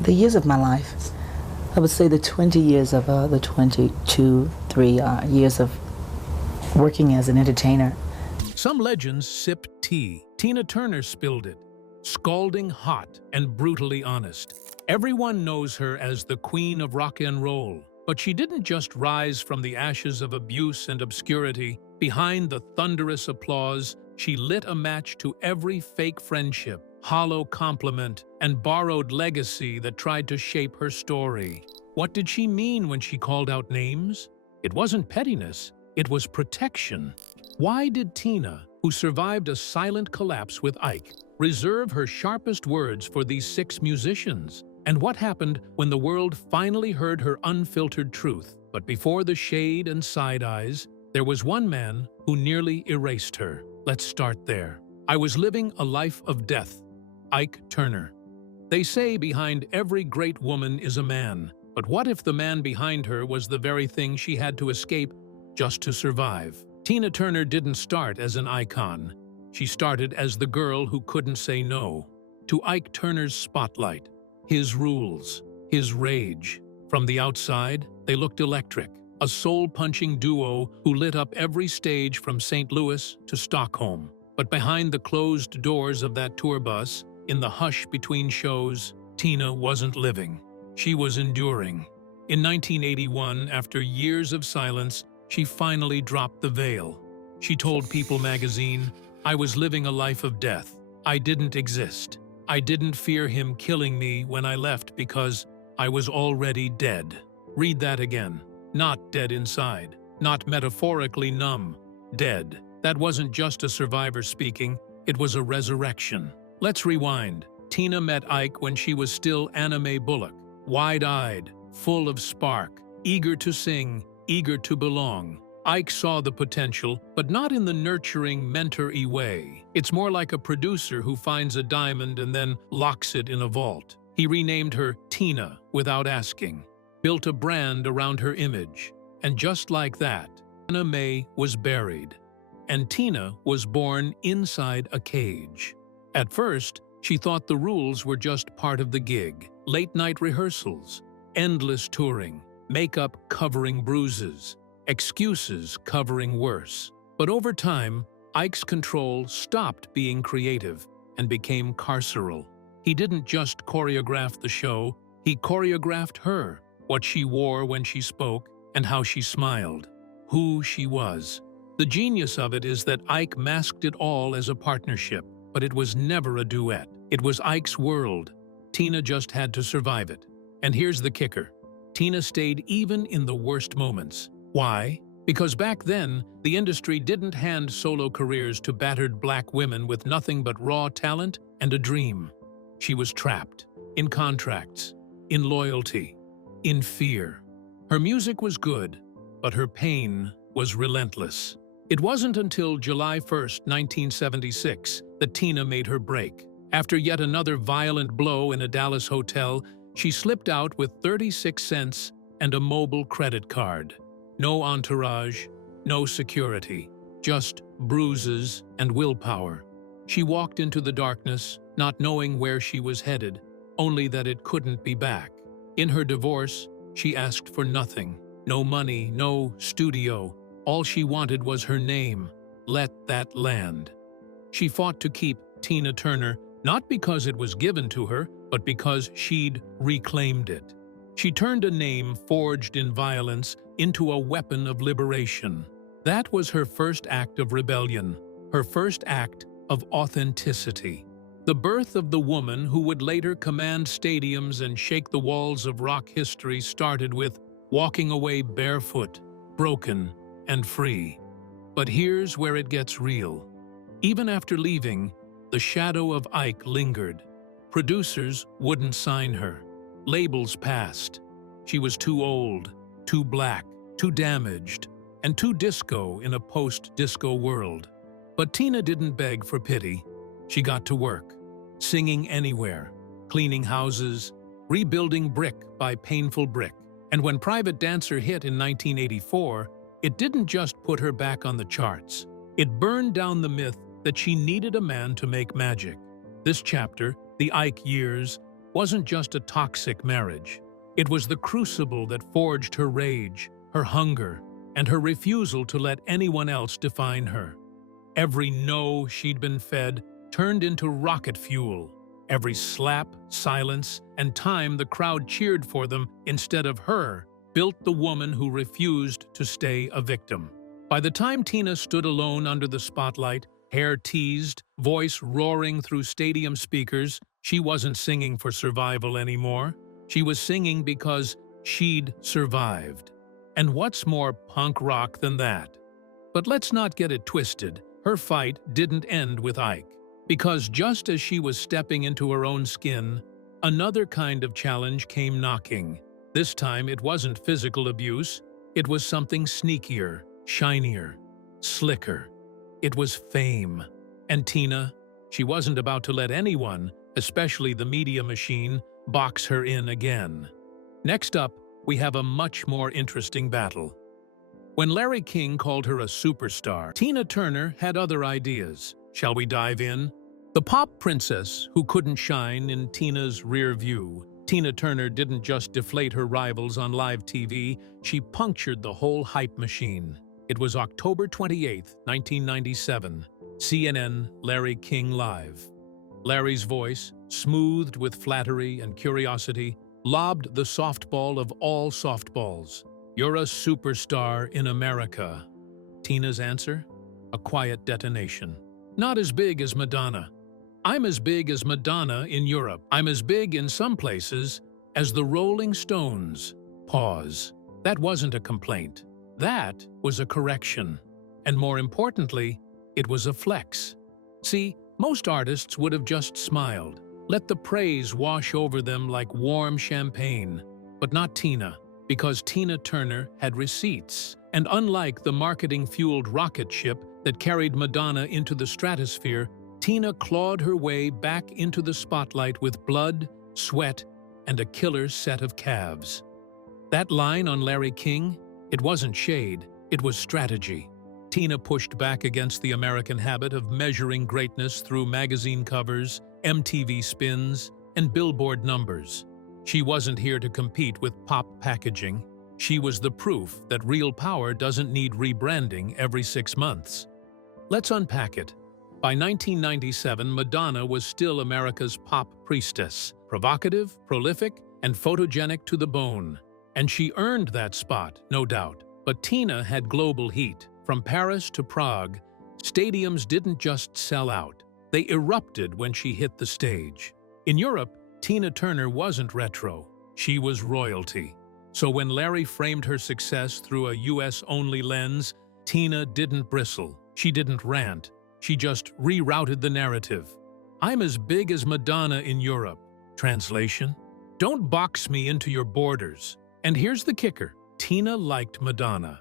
the years of my life, I would say the 20 years of the 22, 3 years of working as an entertainer. Some legends sip tea. Tina Turner spilled it, scalding hot and brutally honest. Everyone knows her as the queen of rock and roll, but she didn't just rise from the ashes of abuse and obscurity. Behind the thunderous applause, she lit a match to every fake friendship, hollow compliment, and borrowed legacy that tried to shape her story. What did she mean when she called out names? It wasn't pettiness, it was protection. Why did Tina, who survived a silent collapse with Ike, reserve her sharpest words for these 6 musicians? And what happened when the world finally heard her unfiltered truth? But before the shade and side eyes, there was one man who nearly erased her. Let's start there. I was living a life of death. Ike Turner. They say behind every great woman is a man, but what if the man behind her was the very thing she had to escape just to survive? Tina Turner didn't start as an icon. She started as the girl who couldn't say no to Ike Turner's spotlight, his rules, his rage. From the outside, they looked electric, a soul-punching duo who lit up every stage from St. Louis to Stockholm. But behind the closed doors of that tour bus, in the hush between shows, Tina wasn't living. She was enduring. In 1981, after years of silence, she finally dropped the veil. She told People magazine, "I was living a life of death. I didn't exist. I didn't fear him killing me when I left because I was already dead." Read that again. Not dead inside, not metaphorically numb, dead. That wasn't just a survivor speaking, it was a resurrection. Let's rewind. Tina met Ike when she was still Anime Bullock, wide-eyed, full of spark, eager to sing, eager to belong. Ike saw the potential, but not in the nurturing, mentor-y way. It's more like a producer who finds a diamond and then locks it in a vault. He renamed her Tina without asking, built a brand around her image, and just like that, Tina May was buried, and Tina was born inside a cage. At first, she thought the rules were just part of the gig. Late-night rehearsals, endless touring, makeup covering bruises, excuses covering worse. But over time, Ike's control stopped being creative and became carceral. He didn't just choreograph the show, he choreographed her, what she wore when she spoke and how she smiled, who she was. The genius of it is that Ike masked it all as a partnership, but it was never a duet. It was Ike's world. Tina just had to survive it. And here's the kicker. Tina stayed even in the worst moments. Why? Because back then, the industry didn't hand solo careers to battered black women with nothing but raw talent and a dream. She was trapped, in contracts, in loyalty, in fear. Her music was good, but her pain was relentless. It wasn't until July 1st, 1976, that Tina made her break. After yet another violent blow in a Dallas hotel, she slipped out with 36 cents and a mobile credit card. No entourage, no security, just bruises and willpower. She walked into the darkness, not knowing where she was headed, only that it couldn't be back. In her divorce, she asked for nothing. No money, no studio. All she wanted was her name. Let that land. She fought to keep Tina Turner, not because it was given to her, but because she'd reclaimed it. She turned a name forged in violence into a weapon of liberation. That was her first act of rebellion, her first act of authenticity. The birth of the woman who would later command stadiums and shake the walls of rock history started with walking away barefoot, broken, and free. But here's where it gets real. Even after leaving, the shadow of Ike lingered. Producers wouldn't sign her. Labels passed. She was too old, too black, too damaged, and too disco in a post-disco world. But Tina didn't beg for pity. She got to work, singing anywhere, cleaning houses, rebuilding brick by painful brick. And when Private Dancer hit in 1984, it didn't just put her back on the charts. It burned down the myth that she needed a man to make magic. This chapter, the Ike years, wasn't just a toxic marriage. It was the crucible that forged her rage, her hunger, and her refusal to let anyone else define her. Every no she'd been fed turned into rocket fuel. Every slap, silence, and time the crowd cheered for them instead of her built the woman who refused to stay a victim. By the time Tina stood alone under the spotlight, hair teased, voice roaring through stadium speakers, she wasn't singing for survival anymore. She was singing because she'd survived. And what's more punk rock than that? But let's not get it twisted. Her fight didn't end with Ike. Because just as she was stepping into her own skin, another kind of challenge came knocking. This time it wasn't physical abuse. It was something sneakier, shinier, slicker. It was fame. And Tina, she wasn't about to let anyone, especially the media machine, box her in again. Next up, we have a much more interesting battle. When Larry King called her a superstar, Tina Turner had other ideas. Shall we dive in? The pop princess who couldn't shine in Tina's rear view, Tina Turner didn't just deflate her rivals on live TV, she punctured the whole hype machine. It was October 28, 1997. CNN, Larry King Live. Larry's voice, smoothed with flattery and curiosity, lobbed the softball of all softballs. "You're a superstar in America." Tina's answer? A quiet detonation. "Not as big as Madonna. I'm as big as Madonna in Europe. I'm as big in some places as the Rolling Stones." Pause. That wasn't a complaint. That was a correction. And more importantly, it was a flex. See, most artists would have just smiled, let the praise wash over them like warm champagne. But not Tina, because Tina Turner had receipts. And unlike the marketing-fueled rocket ship that carried Madonna into the stratosphere, Tina clawed her way back into the spotlight with blood, sweat, and a killer set of calves. That line on Larry King, it wasn't shade, it was strategy. Tina pushed back against the American habit of measuring greatness through magazine covers, MTV spins, and Billboard numbers. She wasn't here to compete with pop packaging. She was the proof that real power doesn't need rebranding every 6 months. Let's unpack it. By 1997, Madonna was still America's pop priestess, provocative, prolific, and photogenic to the bone. And she earned that spot, no doubt. But Tina had global heat. From Paris to Prague, stadiums didn't just sell out. They erupted when she hit the stage. In Europe, Tina Turner wasn't retro. She was royalty. So when Larry framed her success through a US-only lens, Tina didn't bristle. She didn't rant. She just rerouted the narrative. "I'm as big as Madonna in Europe." Translation? Don't box me into your borders. And here's the kicker. Tina liked Madonna.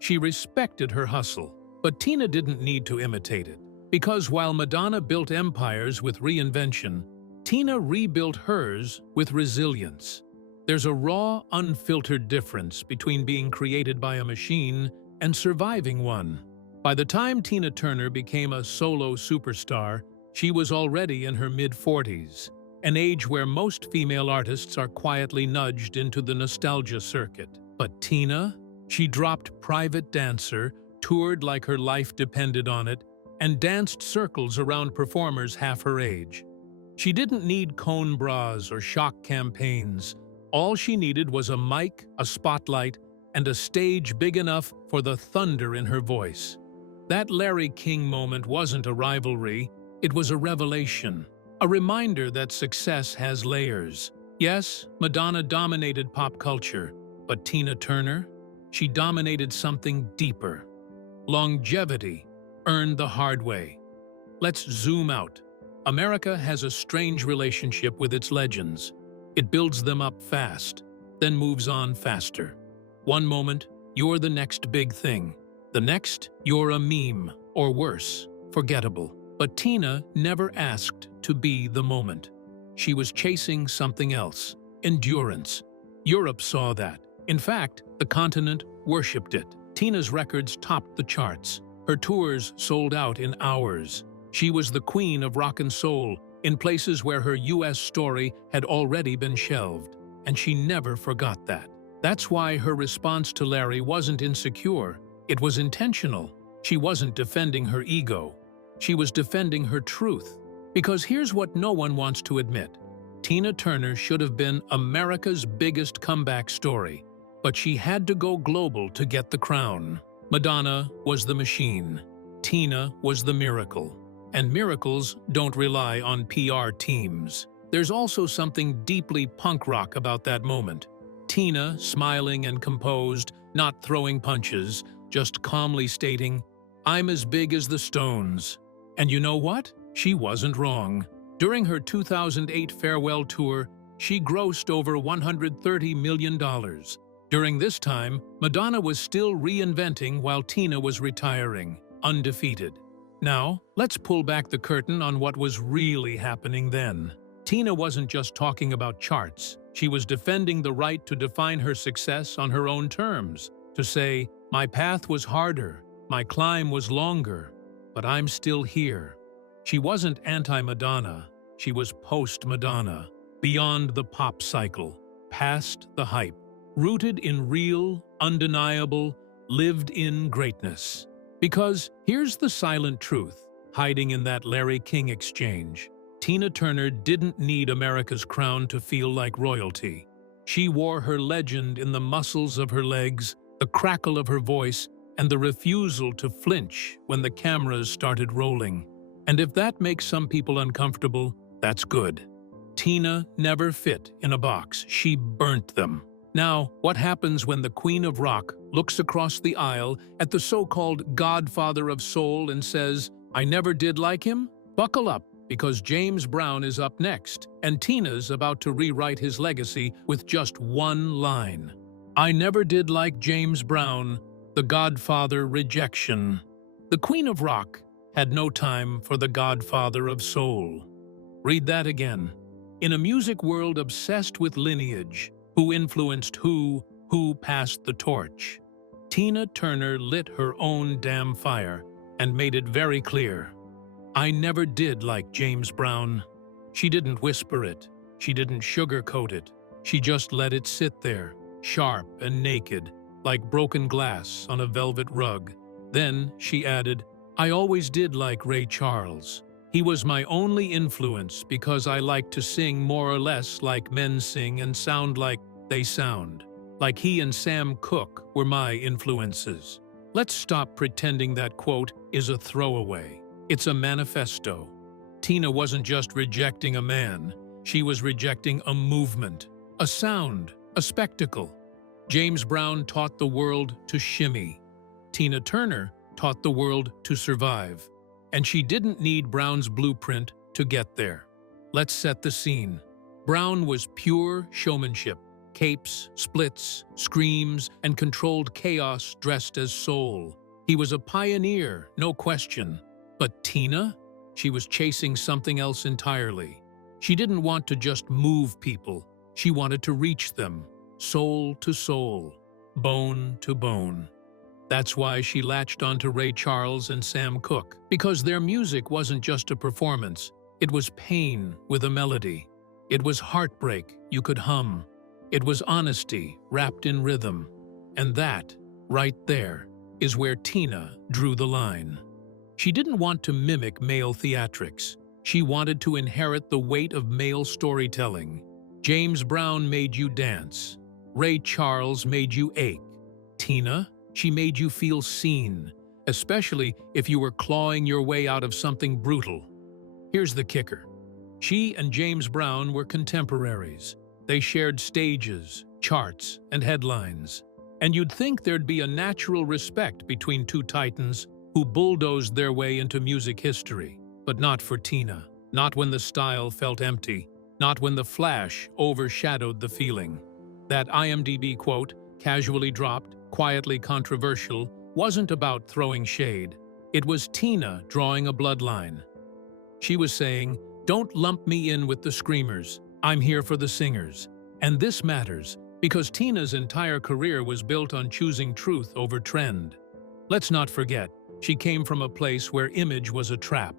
She respected her hustle. But Tina didn't need to imitate it. Because while Madonna built empires with reinvention, Tina rebuilt hers with resilience. There's a raw, unfiltered difference between being created by a machine and surviving one. By the time Tina Turner became a solo superstar, she was already in her mid-40s, an age where most female artists are quietly nudged into the nostalgia circuit. But Tina? She dropped private dancer, toured like her life depended on it, and danced circles around performers half her age. She didn't need cone bras or shock campaigns. All she needed was a mic, a spotlight, and a stage big enough for the thunder in her voice. That Larry King moment wasn't a rivalry, it was a revelation, a reminder that success has layers. Yes, Madonna dominated pop culture, but Tina Turner? She dominated something deeper. Longevity, earned the hard way. Let's zoom out. America has a strange relationship with its legends. It builds them up fast, then moves on faster. One moment, you're the next big thing. The next, you're a meme, or worse, forgettable. But Tina never asked to be the moment. She was chasing something else, endurance. Europe saw that. In fact, the continent worshipped it. Tina's records topped the charts. Her tours sold out in hours. She was the queen of rock and soul, in places where her US story had already been shelved, and she never forgot that. That's why her response to Larry wasn't insecure, it was intentional. She wasn't defending her ego. She was defending her truth. Because here's what no one wants to admit. Tina Turner should have been America's biggest comeback story, but she had to go global to get the crown. Madonna was the machine. Tina was the miracle. And miracles don't rely on PR teams. There's also something deeply punk rock about that moment. Tina, smiling and composed, not throwing punches, just calmly stating, "I'm as big as the Stones." And you know what? She wasn't wrong. During her 2008 farewell tour, she grossed over $130 million. During this time, Madonna was still reinventing while Tina was retiring, undefeated. Now, let's pull back the curtain on what was really happening then. Tina wasn't just talking about charts. She was defending the right to define her success on her own terms, to say, "My path was harder, my climb was longer, but I'm still here." She wasn't anti-Madonna, she was post-Madonna, beyond the pop cycle, past the hype, rooted in real, undeniable, lived-in greatness. Because here's the silent truth, hiding in that Larry King exchange. Tina Turner didn't need America's crown to feel like royalty. She wore her legend in the muscles of her legs, the crackle of her voice, and the refusal to flinch when the cameras started rolling. And if that makes some people uncomfortable, that's good. Tina never fit in a box. She burnt them. Now, what happens when the Queen of Rock looks across the aisle at the so-called Godfather of Soul and says, "I never did like him"? Buckle up, because James Brown is up next, and Tina's about to rewrite his legacy with just one line. "I never did like James Brown, the Godfather rejection." The Queen of Rock had no time for the Godfather of Soul. Read that again. In a music world obsessed with lineage, who influenced who passed the torch, Tina Turner lit her own damn fire and made it very clear. "I never did like James Brown." She didn't whisper it. She didn't sugarcoat it. She just let it sit there, sharp and naked, like broken glass on a velvet rug. Then she added, "I always did like Ray Charles. He was my only influence because I like to sing more or less like men sing and sound like they sound. Like he and Sam Cooke were my influences." Let's stop pretending that quote is a throwaway. It's a manifesto. Tina wasn't just rejecting a man. She was rejecting a movement, a sound, a spectacle. James Brown taught the world to shimmy. Tina Turner taught the world to survive. And she didn't need Brown's blueprint to get there. Let's set the scene. Brown was pure showmanship. Capes, splits, screams, and controlled chaos dressed as soul. He was a pioneer, no question. But Tina? She was chasing something else entirely. She didn't want to just move people. She wanted to reach them, soul to soul, bone to bone. That's why she latched onto Ray Charles and Sam Cooke, because their music wasn't just a performance. It was pain with a melody. It was heartbreak you could hum. It was honesty wrapped in rhythm. And that, right there, is where Tina drew the line. She didn't want to mimic male theatrics. She wanted to inherit the weight of male storytelling. James Brown made you dance. Ray Charles made you ache. Tina? She made you feel seen, especially if you were clawing your way out of something brutal. Here's the kicker. She and James Brown were contemporaries. They shared stages, charts, and headlines. And you'd think there'd be a natural respect between two titans who bulldozed their way into music history. But not for Tina. Not when the style felt empty. Not when the flash overshadowed the feeling. That IMDb quote, casually dropped, quietly controversial, wasn't about throwing shade. It was Tina drawing a bloodline. She was saying, "Don't lump me in with the screamers. I'm here for the singers." And this matters, because Tina's entire career was built on choosing truth over trend. Let's not forget, she came from a place where image was a trap,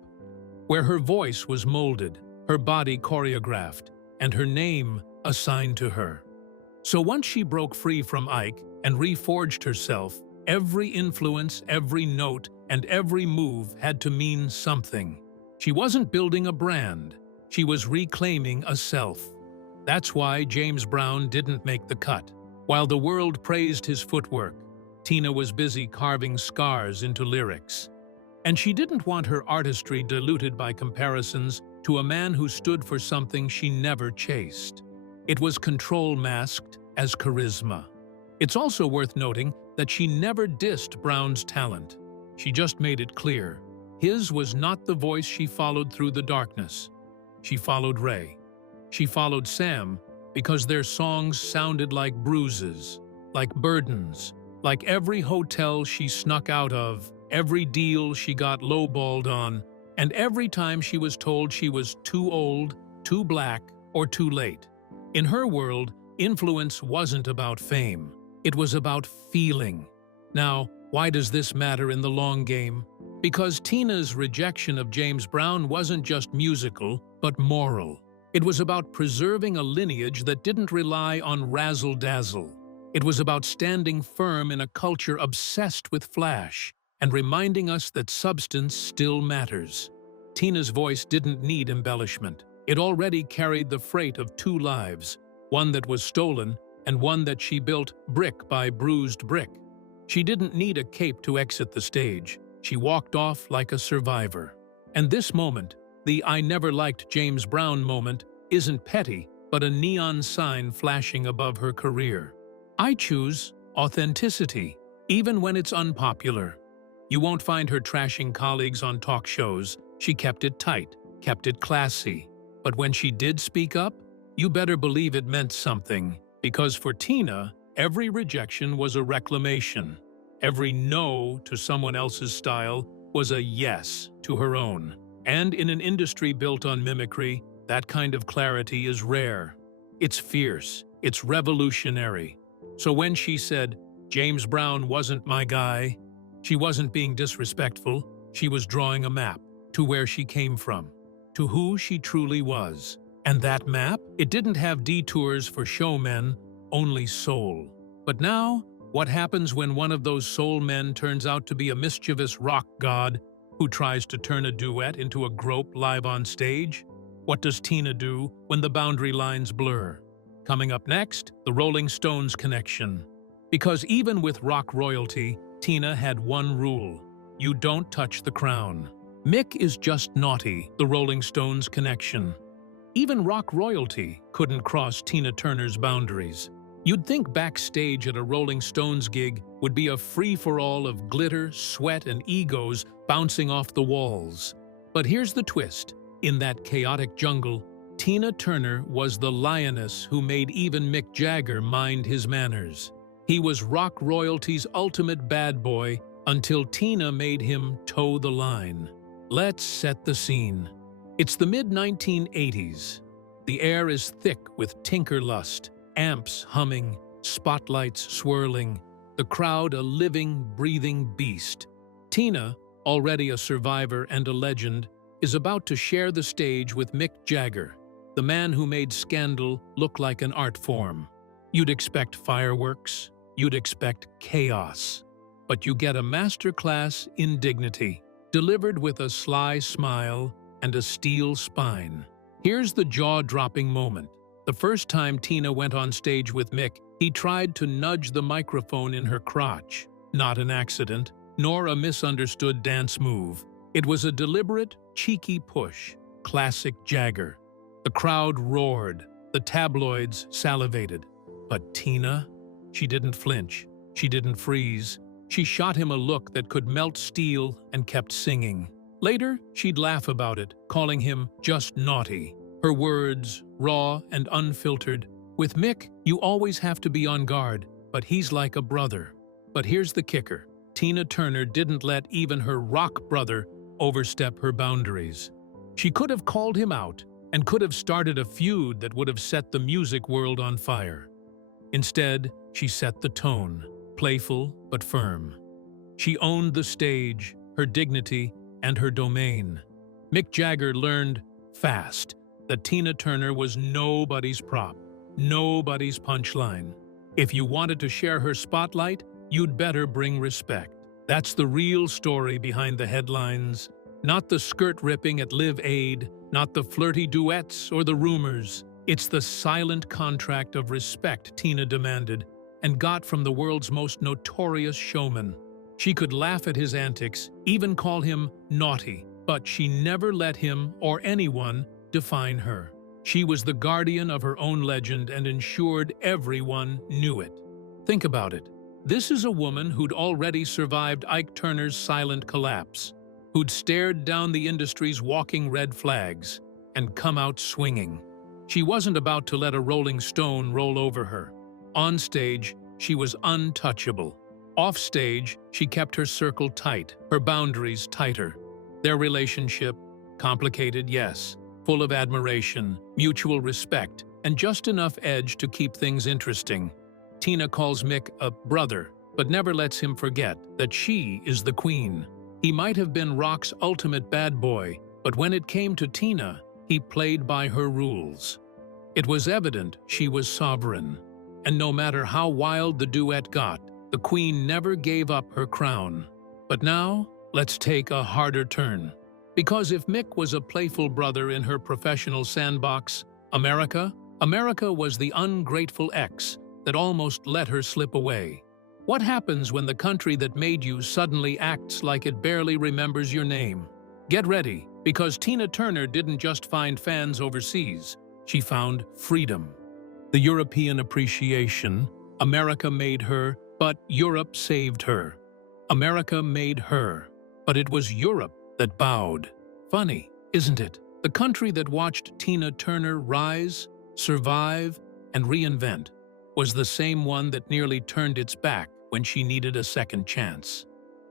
where her voice was molded, her body choreographed, and her name assigned to her. So once she broke free from Ike and reforged herself, every influence, every note, and every move had to mean something. She wasn't building a brand. She was reclaiming a self. That's why James Brown didn't make the cut. While the world praised his footwork, Tina was busy carving scars into lyrics. And she didn't want her artistry diluted by comparisons to a man who stood for something she never chased. It was control masked as charisma. It's also worth noting that she never dissed Brown's talent. She just made it clear. His was not the voice she followed through the darkness. She followed Ray. She followed Sam because their songs sounded like bruises, like burdens, like every hotel she snuck out of, every deal she got lowballed on, and every time she was told she was too old, too black, or too late. In her world, influence wasn't about fame. It was about feeling. Now, why does this matter in the long game? Because Tina's rejection of James Brown wasn't just musical, but moral. It was about preserving a lineage that didn't rely on razzle-dazzle. It was about standing firm in a culture obsessed with flash and reminding us that substance still matters. Tina's voice didn't need embellishment. It already carried the freight of two lives, one that was stolen and one that she built brick by bruised brick. She didn't need a cape to exit the stage. She walked off like a survivor. And this moment, the "I never liked James Brown" moment, isn't petty, but a neon sign flashing above her career. I choose authenticity, even when it's unpopular. You won't find her trashing colleagues on talk shows. She kept it tight, kept it classy. But when she did speak up, you better believe it meant something. Because for Tina, every rejection was a reclamation. Every no to someone else's style was a yes to her own. And in an industry built on mimicry, that kind of clarity is rare. It's fierce. It's revolutionary. So when she said, "James Brown wasn't my guy," she wasn't being disrespectful. She was drawing a map to where she came from, to who she truly was. And that map, it didn't have detours for showmen, only soul. But now, what happens when one of those soul men turns out to be a mischievous rock god who tries to turn a duet into a grope live on stage? What does Tina do when the boundary lines blur? Coming up next, the Rolling Stones connection. Because even with rock royalty, Tina had one rule: you don't touch the crown. Mick is just naughty, the Rolling Stones connection. Even rock royalty couldn't cross Tina Turner's boundaries. You'd think backstage at a Rolling Stones gig would be a free-for-all of glitter, sweat, and egos bouncing off the walls. But here's the twist. In that chaotic jungle, Tina Turner was the lioness who made even Mick Jagger mind his manners. He was rock royalty's ultimate bad boy until Tina made him toe the line. Let's set the scene. It's the mid-1980s. The air is thick with tinkerlust, amps humming, spotlights swirling, the crowd a living, breathing beast. Tina, already a survivor and a legend, is about to share the stage with Mick Jagger, the man who made scandal look like an art form. You'd expect fireworks, you'd expect chaos, but you get a masterclass in dignity, delivered with a sly smile and a steel spine. Here's the jaw-dropping moment. The first time Tina went on stage with Mick, he tried to nudge the microphone in her crotch. Not an accident, nor a misunderstood dance move. It was a deliberate, cheeky push. Classic Jagger. The crowd roared. The tabloids salivated. But Tina? She didn't flinch. She didn't freeze. She shot him a look that could melt steel and kept singing. Later, she'd laugh about it, calling him just naughty. Her words, raw and unfiltered. With Mick, you always have to be on guard, but he's like a brother. But here's the kicker. Tina Turner didn't let even her rock brother overstep her boundaries. She could have called him out and could have started a feud that would have set the music world on fire. Instead, she set the tone, playful but firm. She owned the stage, her dignity, and her domain. Mick Jagger learned fast. that Tina Turner was nobody's prop, nobody's punchline. If you wanted to share her spotlight, you'd better bring respect. That's the real story behind the headlines. Not the skirt ripping at Live Aid, not the flirty duets or the rumors. It's the silent contract of respect Tina demanded and got from the world's most notorious showman. She could laugh at his antics, even call him naughty, but she never let him or anyone define her. She was the guardian of her own legend and ensured everyone knew it. Think about it. This is a woman who'd already survived Ike Turner's silent collapse, who'd stared down the industry's walking red flags and come out swinging. She wasn't about to let a rolling stone roll over her. On stage, she was untouchable. Off stage, she kept her circle tight, her boundaries tighter. Their relationship, complicated, yes, full of admiration, mutual respect, and just enough edge to keep things interesting. Tina calls Mick a brother, but never lets him forget that she is the queen. He might have been rock's ultimate bad boy, but when it came to Tina, he played by her rules. It was evident she was sovereign, and no matter how wild the duet got, the queen never gave up her crown. But now, let's take a harder turn. Because if Mick was a playful brother in her professional sandbox, America was the ungrateful ex that almost let her slip away. What happens when the country that made you suddenly acts like it barely remembers your name? Get ready, because Tina Turner didn't just find fans overseas, she found freedom. The European appreciation, America made her, but Europe saved her. America made her, but it was Europe that bowed. Funny, isn't it? The country that watched Tina Turner rise, survive, and reinvent was the same one that nearly turned its back when she needed a second chance.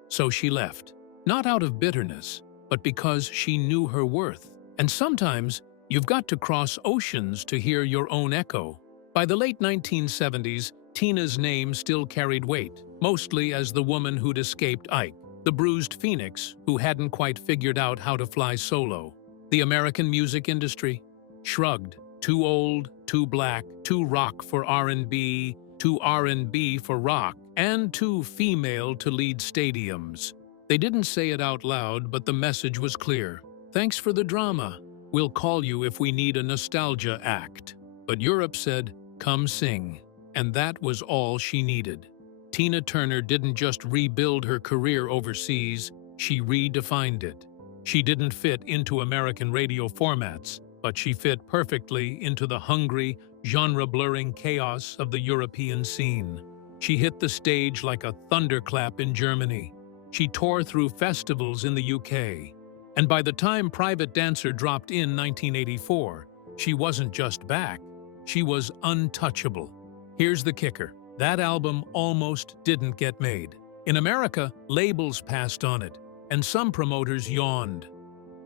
So she left, not out of bitterness, but because she knew her worth. And sometimes, you've got to cross oceans to hear your own echo. By the late 1970s, Tina's name still carried weight, mostly as the woman who'd escaped Ike, the bruised phoenix who hadn't quite figured out how to fly solo. The American music industry shrugged. Too old, too black, too rock for R&B, too R&B for rock, and too female to lead stadiums. They didn't say it out loud, but the message was clear. Thanks for the drama. We'll call you if we need a nostalgia act. But Europe said, come sing. And that was all she needed. Tina Turner didn't just rebuild her career overseas, she redefined it. She didn't fit into American radio formats, but she fit perfectly into the hungry, genre-blurring chaos of the European scene. She hit the stage like a thunderclap in Germany. She tore through festivals in the UK. And by the time Private Dancer dropped in 1984, she wasn't just back, she was untouchable. Here's the kicker. That album almost didn't get made. In America, labels passed on it, and some promoters yawned.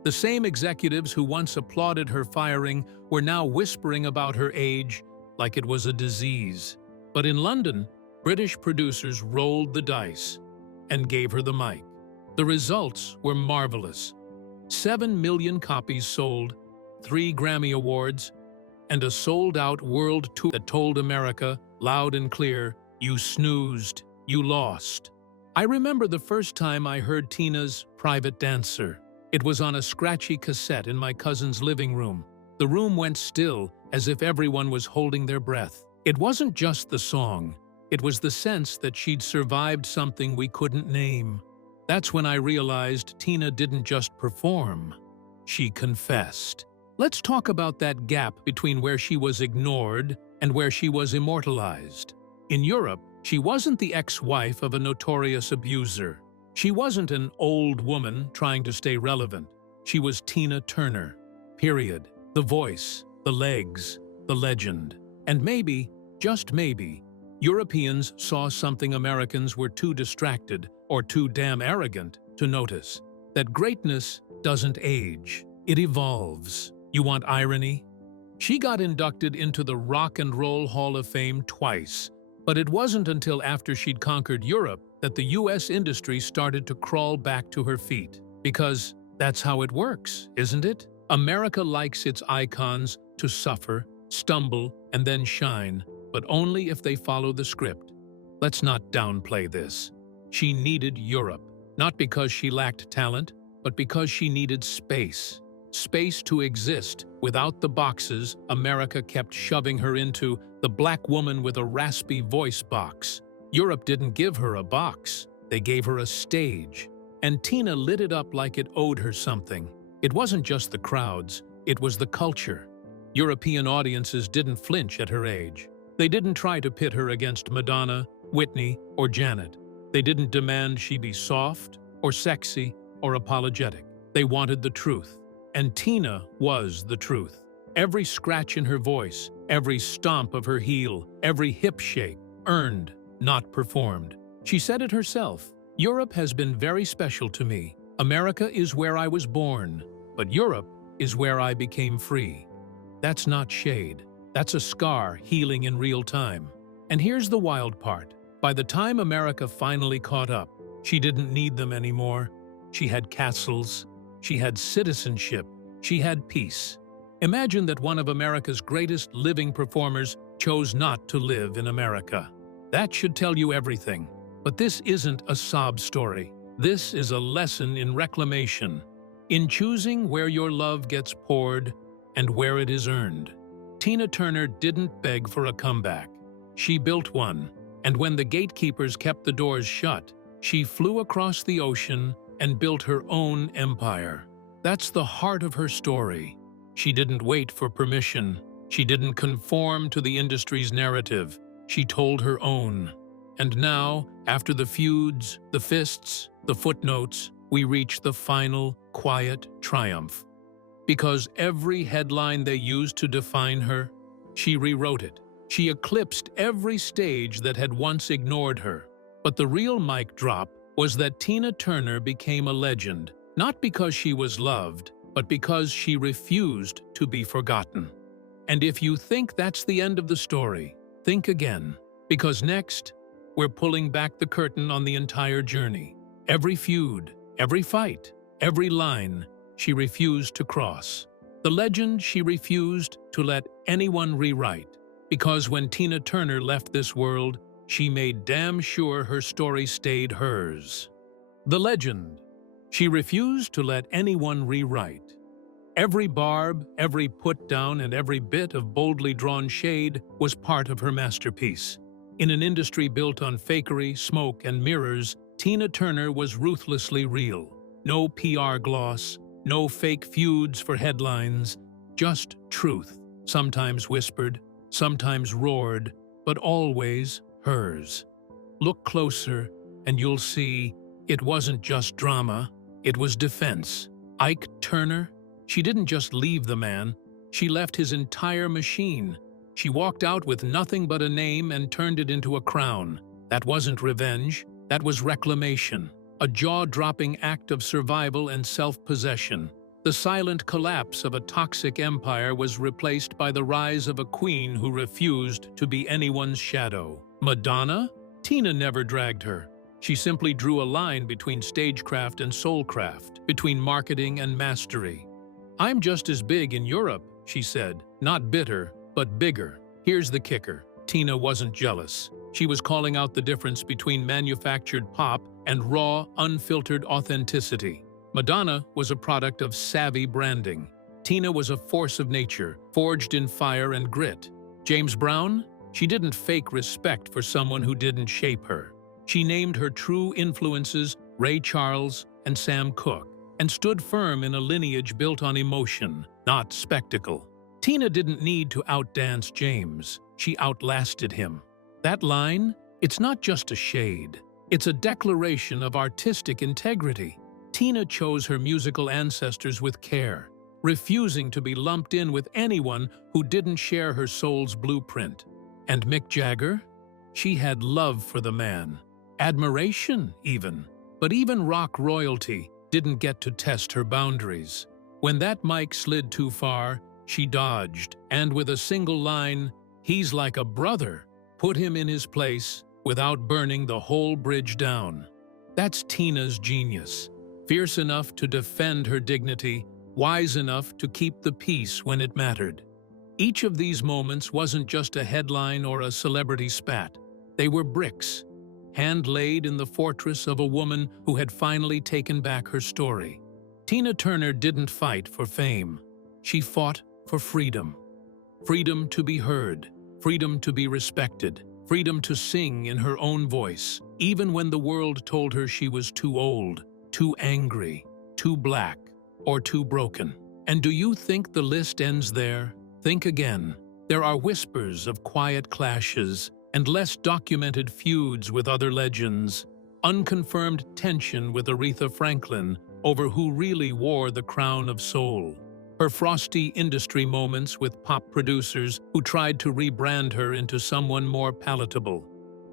The same executives who once applauded her firing were now whispering about her age like it was a disease. But in London, British producers rolled the dice and gave her the mic. The results were marvelous. 7 million copies sold, 3 Grammy Awards, and a sold-out world tour that told America, loud and clear, you snoozed, you lost. I remember the first time I heard Tina's Private Dancer. It was on a scratchy cassette in my cousin's living room. The room went still, as if everyone was holding their breath. It wasn't just the song. It was the sense that she'd survived something we couldn't name. That's when I realized Tina didn't just perform. She confessed. Let's talk about that gap between where she was ignored and where she was immortalized. In Europe, she wasn't the ex-wife of a notorious abuser. She wasn't an old woman trying to stay relevant. She was Tina Turner. Period. The voice, the legs, the legend. And maybe, just maybe, Europeans saw something Americans were too distracted or too damn arrogant to notice. That greatness doesn't age. It evolves. You want irony? She got inducted into the Rock and Roll Hall of Fame twice, but it wasn't until after she'd conquered Europe that the US industry started to crawl back to her feet. Because that's how it works, isn't it? America likes its icons to suffer, stumble, and then shine, but only if they follow the script. Let's not downplay this. She needed Europe, not because she lacked talent, but because she needed space. Space to exist without the boxes America kept shoving her into, the black woman with a raspy voice box. Europe didn't give her a box, they gave her a stage. And Tina lit it up like it owed her something. It wasn't just the crowds, it was the culture. European audiences didn't flinch at her age. They didn't try to pit her against Madonna, Whitney, or Janet. They didn't demand she be soft, or sexy, or apologetic. They wanted the truth. And Tina was the truth. Every scratch in her voice, every stomp of her heel, every hip shake, earned, not performed. She said it herself. Europe has been very special to me. America is where I was born, but Europe is where I became free. That's not shade. That's a scar healing in real time. And here's the wild part. By the time America finally caught up, she didn't need them anymore. She had castles. She had citizenship. She had peace. Imagine that one of America's greatest living performers chose not to live in America. That should tell you everything. But this isn't a sob story. This is a lesson in reclamation, in choosing where your love gets poured and where it is earned. Tina Turner didn't beg for a comeback. She built one, and when the gatekeepers kept the doors shut, she flew across the ocean and built her own empire. That's the heart of her story. She didn't wait for permission. She didn't conform to the industry's narrative. She told her own. And now, after the feuds, the fists, the footnotes, we reach the final, quiet triumph. Because every headline they used to define her, she rewrote it. She eclipsed every stage that had once ignored her. But the real mic drop was that Tina Turner became a legend, not because she was loved, but because she refused to be forgotten. And if you think that's the end of the story, think again. Because next, we're pulling back the curtain on the entire journey. Every feud, every fight, every line she refused to cross. The legend she refused to let anyone rewrite. Because when Tina Turner left this world, she made damn sure her story stayed hers. The legend she refused to let anyone rewrite. Every barb, every put-down, and every bit of boldly drawn shade was part of her masterpiece. In an industry built on fakery, smoke, and mirrors, Tina Turner was ruthlessly real. No PR gloss, no fake feuds for headlines, just truth, sometimes whispered, sometimes roared, but always hers. Look closer, and you'll see it wasn't just drama, it was defense. Ike Turner, she didn't just leave the man, she left his entire machine. She walked out with nothing but a name and turned it into a crown. That wasn't revenge, that was reclamation. A jaw-dropping act of survival and self-possession. The silent collapse of a toxic empire was replaced by the rise of a queen who refused to be anyone's shadow. Madonna? Tina never dragged her. She simply drew a line between stagecraft and soulcraft, between marketing and mastery. "I'm just as big in Europe," she said, not bitter, but bigger. Here's the kicker. Tina wasn't jealous. She was calling out the difference between manufactured pop and raw, unfiltered authenticity. Madonna was a product of savvy branding. Tina was a force of nature, forged in fire and grit. James Brown? She didn't fake respect for someone who didn't shape her. She named her true influences Ray Charles and Sam Cooke, and stood firm in a lineage built on emotion, not spectacle. Tina didn't need to outdance James. She outlasted him. That line, it's not just a shade. It's a declaration of artistic integrity. Tina chose her musical ancestors with care, refusing to be lumped in with anyone who didn't share her soul's blueprint. And Mick Jagger? She had love for the man. Admiration, even. But even rock royalty didn't get to test her boundaries. When that mic slid too far, she dodged, and with a single line, "He's like a brother," put him in his place without burning the whole bridge down. That's Tina's genius. Fierce enough to defend her dignity, wise enough to keep the peace when it mattered. Each of these moments wasn't just a headline or a celebrity spat. They were bricks, hand-laid in the fortress of a woman who had finally taken back her story. Tina Turner didn't fight for fame. She fought for freedom. Freedom to be heard, freedom to be respected, freedom to sing in her own voice, even when the world told her she was too old, too angry, too black, or too broken. And do you think the list ends there? Think again. There are whispers of quiet clashes and less documented feuds with other legends, unconfirmed tension with Aretha Franklin over who really wore the crown of soul, her frosty industry moments with pop producers who tried to rebrand her into someone more palatable.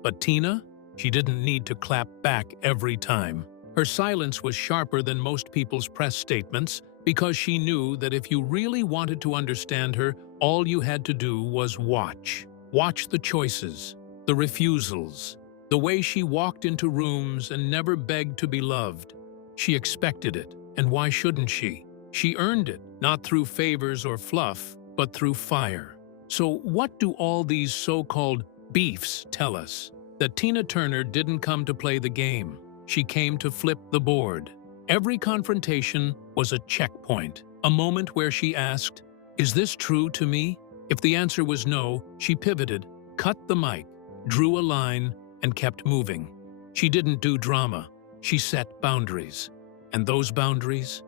But Tina? She didn't need to clap back every time. Her silence was sharper than most people's press statements because she knew that if you really wanted to understand her, all you had to do was watch. Watch the choices, the refusals, the way she walked into rooms and never begged to be loved. She expected it, and why shouldn't she? She earned it, not through favors or fluff, but through fire. So what do all these so-called beefs tell us? That Tina Turner didn't come to play the game. She came to flip the board. Every confrontation was a checkpoint, a moment where she asked, "Is this true to me?" If the answer was no, she pivoted, cut the mic, drew a line, and kept moving. She didn't do drama. She set boundaries. And those boundaries?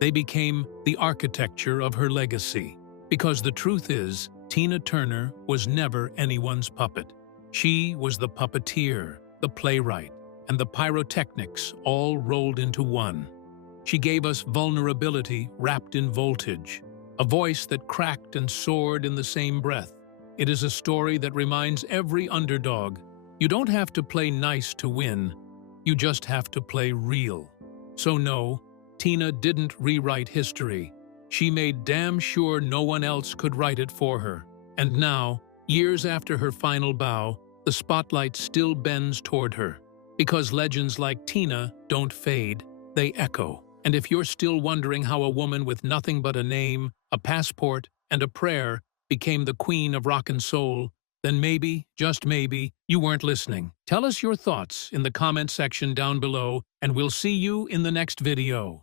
They became the architecture of her legacy. Because the truth is, Tina Turner was never anyone's puppet. She was the puppeteer, the playwright, and the pyrotechnics all rolled into one. She gave us vulnerability wrapped in voltage, a voice that cracked and soared in the same breath. It is a story that reminds every underdog, you don't have to play nice to win, you just have to play real. So no, Tina didn't rewrite history. She made damn sure no one else could write it for her. And now, years after her final bow, the spotlight still bends toward her. Because legends like Tina don't fade, they echo. And if you're still wondering how a woman with nothing but a name, a passport, and a prayer became the queen of rock and soul, then maybe, just maybe, you weren't listening. Tell us your thoughts in the comment section down below, and we'll see you in the next video.